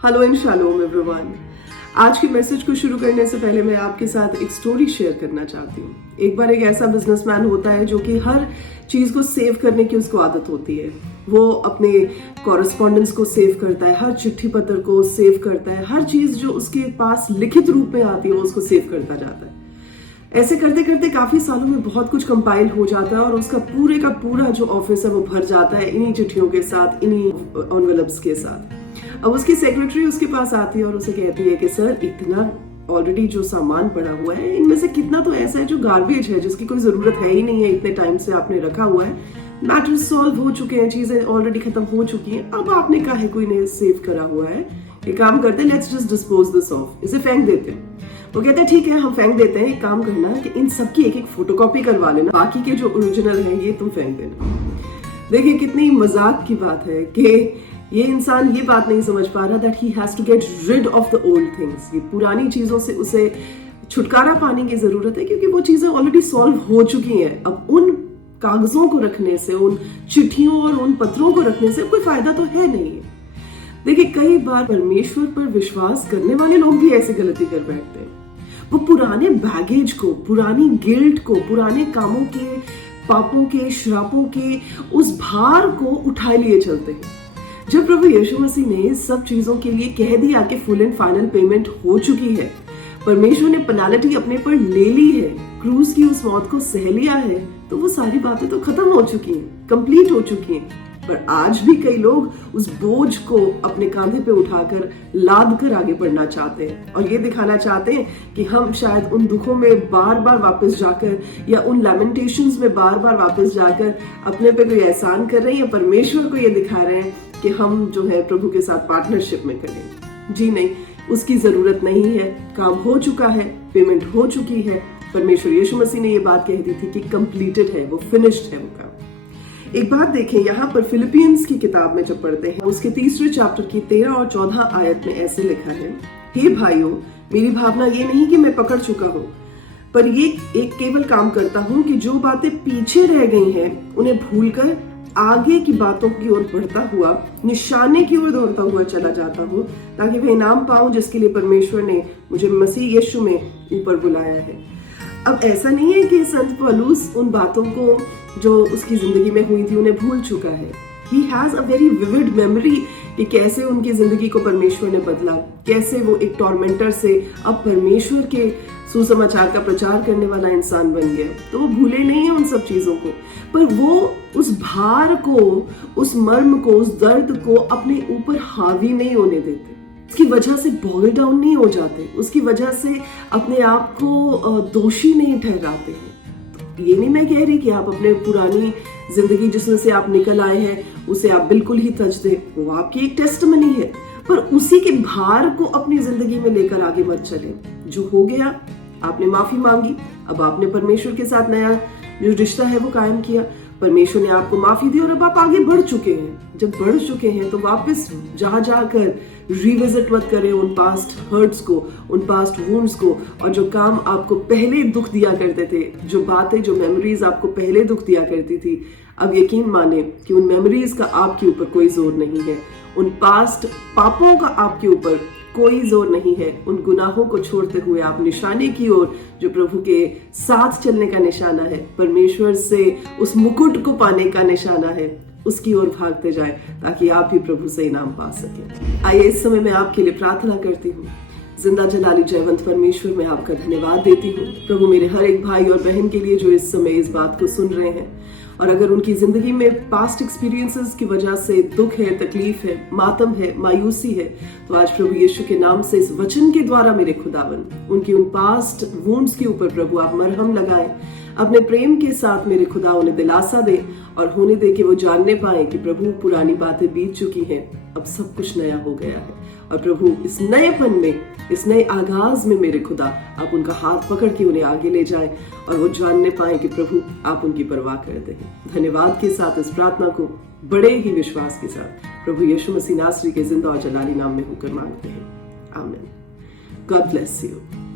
Hello and shalom everyone. आज के message को शुरू करने से पहले मैं आपके साथ एक स्टोरी शेयर करना चाहती हूँ। एक बार एक ऐसा बिजनेसमैन होता है जो कि हर चीज को सेव करने की उसको आदत होती है। वो अपने कॉरेस्पॉन्डेंस को सेव करता है, हर चिट्ठी पत्र को सेव करता है, हर चीज जो उसके पास लिखित रूप में आती है वो उसको सेव करता जाता है। ऐसे करते करते काफी सालों में बहुत कुछ कंपाइल हो जाता है और उसका पूरे का पूरा जो ऑफिस है वो भर जाता है इन्हीं चिट्ठियों के साथ, इन्हीं एनवेलप्स के साथ। अब उसकी सेक्रेटरी उसके पास आती है और उसे कहती है कि सर, इतना ऑलरेडी जो सामान पड़ा हुआ है इनमें से कितना तो ऐसा है जो गार्बेज है, जिसकी कोई जरूरत है ही नहीं है, इतने टाइम से आपने रखा हुआ है, मैटर्स सॉल्व हो चुके हैं, चीजें ऑलरेडी खत्म हो चुकी हैं, अब आपने कहा है कोई ने सेव करा हुआ है, एक काम करते हैं, let's just dispose this of, इसे फेंक देते हैं। वो कहते हैं ठीक है, हम फेंक देते हैं, एक काम करना कि इन सबकी एक एक फोटोकॉपी करवा लेना, बाकी के जो ओरिजिनल है ये तुम फेंक देना। देखिए कितनी मजाक की बात है कि ये इंसान ये बात नहीं समझ पा रहा that he has to get rid of the old things. ये पुरानी चीजों से उसे छुटकारा पाने की जरूरत है क्योंकि वो चीजें ऑलरेडी सॉल्व हो चुकी हैं। अब उन कागजों को रखने से, उन चिट्ठियों और उन पत्रों को रखने से कोई फायदा तो है नहीं है। देखिए कई बार परमेश्वर पर विश्वास करने वाले लोग भी ऐसी गलती कर बैठते हैं। वो पुराने बैगेज को, पुरानी गिल्ट को, पुराने कामों के, पापों के, श्रापों के उस भार को उठाए लिए चलते हैं। जब प्रभु यीशु मसीह ने सब चीजों के लिए कह दिया कि फुल एंड फाइनल पेमेंट हो चुकी है, परमेश्वर ने पेनाल्टी अपने पर ले ली है, क्रूस की उस मौत को सह लिया है, तो वो सारी बातें तो खत्म हो चुकी हैं, कंप्लीट हो चुकी हैं। पर आज भी कई लोग उस बोझ को अपने कांधे पे उठाकर लाद कर आगे बढ़ना चाहते हैं और ये दिखाना चाहते हैं कि हम शायद उन दुखों में बार बार वापस जाकर या उन लैमेंटेशंस में बार बार वापस जाकर अपने पे कोई एहसान कर रहे हैं या परमेश्वर को ये दिखा रहे हैं कि हम जो है प्रभु के साथ पार्टनरशिप में करें। जी नहीं, उसकी जरूरत नहीं है, काम हो चुका है, पेमेंट हो चुकी है। परमेश्वर यीशु मसीह ने ये बात कह दी थी कि कंप्लीटेड है, वो फिनिश्ड है वो काम। एक बात देखें, यहाँ पर फिलिपियंस की किताब में जब पढ़ते हैं उसके 3 चैप्टर की 13 और 14 आयत में ऐसे लिखा है, हे भाइयों, मेरी भावना ये नहीं कि मैं पकड़ चुका हूँ, पर ये एक केवल काम करता हूँ कि जो बातें पीछे रह गई हैं उन्हें भूलकर आगे की बातों की ओर बढ़ता हुआ निशाने की ओर दौड़ता हुआ चला जाता हूँ, ताकि वह इनाम पाऊं जिसके लिए परमेश्वर ने मुझे मसीह यीशु में ऊपर बुलाया है। अब ऐसा नहीं है कि संत पौलुस उन बातों को जो उसकी जिंदगी में हुई थी उन्हें भूल चुका है। He has a very vivid memory कि कैसे उनकी जिंदगी को परमेश्वर ने बदला, कैसे वो एक टॉर्मेंटर से अब परमेश्वर के सुसमाचार का प्रचार करने वाला इंसान बन गया। तो वो भूले नहीं है उन सब चीजों को, पर वो उस भार को, उस मर्म को, उस दर्द को अपने ऊपर हावी नहीं होने देते, उसकी वजह से बॉल डाउन नहीं हो जाते, उसकी वजह से अपने आप को दोषी नहीं ठहराते हैं। तो ये नहीं मैं कह रही कि आप अपने पुरानी जिंदगी जिसमें से आप निकल आए हैं उसे आप बिल्कुल ही तज दे, वो आपकी एक टेस्टमनी है, पर उसी के भार को अपनी जिंदगी में लेकर आगे मत चले। जो हो गया, आपने माफी मांगी, अब आपने परमेश्वर के साथ नया जो रिश्ता है वो कायम किया, परमेश्वर ने आपको माफी दी और अब आप आगे बढ़ चुके हैं। जब बढ़ चुके हैं तो वापस जाकर रिविजिट मत करें उन पास्ट हर्ट्स को, उन पास्ट वुंड्स को, और जो काम आपको पहले दुख दिया करते थे, जो बातें, जो मेमोरीज आपको पहले दुख दिया करती थी, अब यकीन माने कि उन मेमोरीज का आपके ऊपर कोई जोर नहीं है, उन पास्ट पापों का आपके ऊपर कोई जोर नहीं है। उन गुनाहों को छोड़ते हुए आप निशाने की ओर, जो प्रभु के साथ चलने का निशाना है, परमेश्वर से उस मुकुट को पाने का निशाना है, उसकी ओर भागते जाएं ताकि आप भी प्रभु से इनाम पा सकें। आइए इस समय मैं आपके लिए प्रार्थना करती हूँ। जिंदा जलाली जयवंत परमेश्वर, मैं आपका धन्यवाद देती हूँ प्रभु, मेरे हर एक भाई और बहन के लिए जो इस समय इस बात को सुन रहे हैं, और अगर उनकी जिंदगी में पास्ट एक्सपीरियंसेस की वजह से दुख है, तकलीफ है, मातम है, मायूसी है, तो आज प्रभु यीशु के नाम से इस वचन के द्वारा मेरे खुदावन उनकी उन पास्ट वुंड्स के ऊपर प्रभु आप मरहम लगाएं, अपने प्रेम के साथ मेरे खुदा उन्हें दिलासा दें और होने दे कि वो जानने पाए कि प्रभु पुरानी बातें बीत चुकी हैं, अब सब कुछ नया हो गया है। और प्रभु इस नएपन में, इस नए आगाज में मेरे खुदा आप उनका हाथ पकड़ के उन्हें आगे ले जाएं और वो जानने पाए कि प्रभु आप उनकी परवाह करते हैं। धन्यवाद के साथ इस प्रार्थना को बड़े ही विश्वास के साथ प्रभु यीशु मसीह नासरी के जिंदा और जलाली नाम में होकर मांगते हैं, आमीन। God bless you.